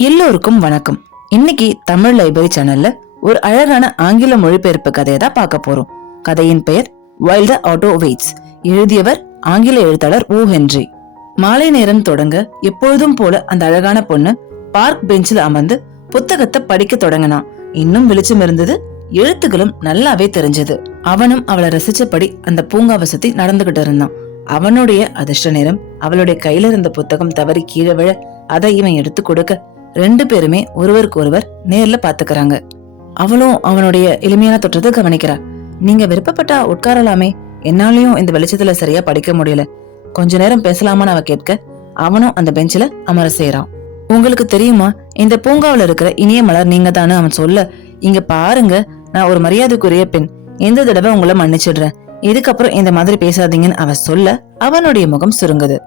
எல்லோருக்கும் வணக்கம். இன்னைக்கு தமிழ் லைப்ரரி சேனல்ல ஒரு அழகான ஆங்கில மொழிபெயர்ப்பு கதையை தான் பார்க்க போறோம். கதையின் பெயர் வைல் த ஆட்டோ வெயிட்ஸ். எழுதியவர் ஆங்கில எழுத்தாளர் ஓ ஹென்றி. மாலை நேரம் தொடங்க எப்பொழுதும் போல அந்த அழகான பொண்ணு பார்க் பெஞ்சில் அமர்ந்து புத்தகத்தை படிக்க தொடங்கினான். இன்னும் வெளிச்சம் இருந்தது, எழுத்துக்களும் நல்லாவே தெரிஞ்சது. அவனும் அவளை ரசிச்சபடி அந்த பூங்காவை சுத்தி நடந்துகிட்டு இருந்தான். அவனுடைய அதிர்ஷ்ட நேரம் அவளுடைய கையில இருந்த புத்தகம் தவறி கீழே விழ அதை இவன் எடுத்து கொடுக்க ரெண்டு பேருமே ஒருவருக்கு ஒருவர் நேர்ல பாத்துக்கிறாங்க. அவளும் அவனுடைய எளிமையான தொற்றத்தை கவனிக்கிறா. நீங்க விருப்பப்பட்டா உட்காரலாமே, என்னாலையும் இந்த வெளிச்சத்துல சரியா படிக்க முடியல, கொஞ்ச நேரம் பேசலாமான்னு அவ கேட்க அவனும் அந்த பெஞ்சில அமர செய்யறான். உங்களுக்கு தெரியுமா, இந்த பூங்காவில இருக்கிற இனிய மலர் நீங்க தானு அவன் சொல்ல, இங்க பாருங்க, நான் ஒரு மரியாதைக்குரிய பெண், எந்த தடவை உங்களை மன்னிச்சிடுறேன், இதுக்கப்புறம் இந்த மாதிரி பேசாதீங்கன்னு அவ சொல்ல அவனுடைய முகம் சுருங்குது.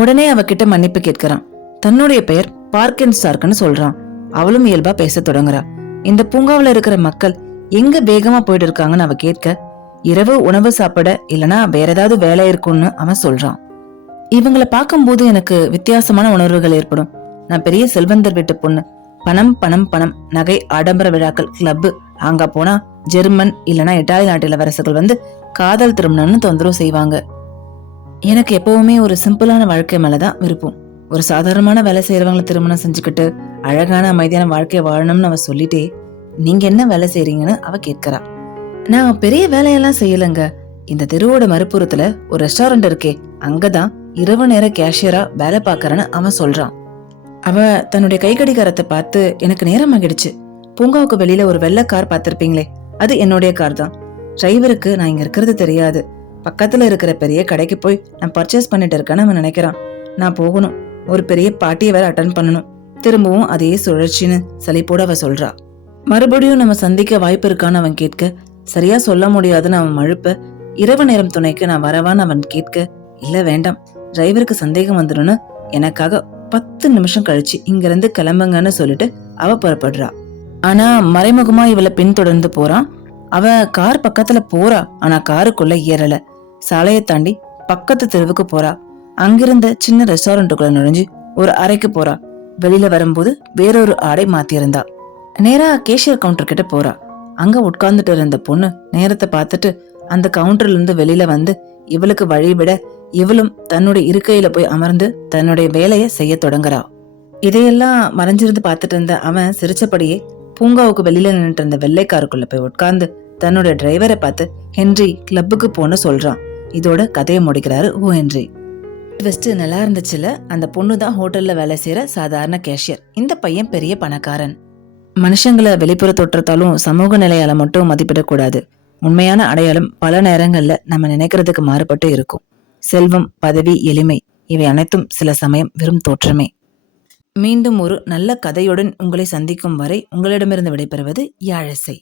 உடனே அவகிட்ட மன்னிப்பு கேட்கிறான். தன்னுடைய பெயர் பார்க்கின்ஸ்டார்க்னு சொல்றான். அவளும் இயல்பா பேச தொடங்குறா. இந்த பூங்காவில இருக்கிற மக்கள் எங்க வேகமா போயிட்டு இருக்காங்கன்னு அவ கேட்க, இரவு உணவு சாப்பிட இல்லனா வேற ஏதாவது வேலை இருக்கும்னு அவன் சொல்றான். இவங்களை பார்க்கும்போது எனக்கு வித்தியாசமான உணர்வுகள் ஏற்படும். நான் பெரிய செல்வந்தர் வீட்டு பொண்ணு, பணம் பணம் பணம், நகை, ஆடம்பர விழாக்கள், கிளப்பு, அங்க போனா ஜெர்மன் இல்லனா இட்டாலி நாட்டு இளவரசர்கள் வந்து காதல் திருமணம்னு தொந்தரவு செய்வாங்க. எனக்கு எப்பவுமே ஒரு சிம்பிளான வாழ்க்கை மேலதான் விருப்பம். ஒரு சாதாரணமான வேலை செய்யறவங்களை திருமணம் செஞ்சுக்கிட்டு அழகான அமைதியான வாழ்க்கைய வாழணும்னு அவ சொல்லிட்டே, நீங்க என்ன வேலை செய்றீங்கன்னு அவ கேட்கிறா. நான் பெரிய வேலையெல்லாம் செய்யலங்க, இந்த தெருவோட மறுபுறத்துல ஒரு ரெஸ்டாரண்ட் இருக்கே, அங்கதான் இரவு நேர கேஷியரா வேலை பாக்கறன்னு அவன் சொல்றான். அவ தன்னுடைய கை கடிகாரத்தை பார்த்து, எனக்கு நேரம் ஆகிடுச்சு, பூங்காவுக்கு வெளியில ஒரு வெள்ளை கார் பார்த்திருப்பீங்களே, அது என்னுடைய கார் தான். டிரைவருக்கு நான் இங்க இருக்கிறது தெரியாது, பக்கத்துல இருக்கிற பெரிய கடைக்கு போய் நான் பர்ச்சேஸ் பண்ணிட்டு இருக்கேன்னு அவன் நினைக்கிறான். நான் போகணும், ஒரு பெரிய பார்ட்டியை வேற அட்டன் பண்ணணும், திரும்பவும் அதே சுழற்சின்னு சலிப்போட அவ சொல்றா. மறுபடியும் நம்ம சந்திக்க வாய்ப்பு இருக்கான்னு அவன் கேட்க, சரியா சொல்ல முடியாதுன்னு அவன் மழுப்ப, இரவு நேரம் துணைக்கு நான் வரவான்னு அவன் கேட்க, இல்ல வேண்டாம், டிரைவருக்கு சந்தேகம் வந்துடும்னு எனக்காக 10 நிமிஷம் கழிச்சு இங்க இருந்து கிளம்புங்கன்னு சொல்லிட்டு அவ புறப்படுறா. ஆனா மறைமுகமா இவளை பின்தொடர்ந்து போறான். அவ கார் பக்கத்துல போறா, ஆனா காருக்குள்ள ஏறல. சாலையை தாண்டி பக்கத்து தெருவுக்கு போறா. அங்கிருந்த சின்ன ரெஸ்டாரண்ட்டுக்குள்ள நுழைஞ்சு ஒரு அறைக்கு போறா. வெளியில வரும்போது வேறொரு ஆடை மாத்திருந்தா. நேரா கேஷியர் கவுண்டர் கிட்ட போறா. அங்க உட்கார்ந்துட்டு இருந்த பொண்ணு நேரத்தை பார்த்துட்டு அந்த கவுண்டர்ல இருந்து வெளியில வந்து இவளுக்கு வழி விட, இவளும் தன்னுடைய இருக்கையில போய் அமர்ந்து தன்னுடைய வேலைய செய்ய தொடங்குறா. இதையெல்லாம் மறைஞ்சிருந்து பார்த்துட்டு இருந்த அவன் சிரிச்சபடியே பூங்காவுக்கு வெளியில நின்றுட்டு இருந்த வெள்ளைக்காருக்குள்ள போய் உட்கார்ந்து தன்னுடைய டிரைவரை பார்த்து, ஹென்றி கிளப்புக்கு போன்னு சொல்றான். இதோட கதையை முடிக்கிறாரு ஓ ஹென்றி. ட்விஸ்ட் நல்லா இருந்துச்சுல. அந்த பொண்ணு தான் ஹோட்டல்ல வேலை செய்யற சாதாரண கேஷியர், இந்த பையன் பெரிய பணக்காரன். மனுஷங்களை வெளிப்புற தோற்றத்தாலும் சமூக நிலையால மட்டும் மதிப்பிடக்கூடாது. உண்மையான அடையாளம் பல நேரங்கள்ல நம்ம நினைக்கிறதுக்கு மாறுபட்டு இருக்கும். செல்வம், பதவி, எளிமை, இவை அனைத்தும் சில சமயம் வெறும் தோற்றமே. மீண்டும் ஒரு நல்ல கதையுடன் உங்களை சந்திக்கும் வரை உங்களிடமிருந்து விடைபெறுவது யாழிசை.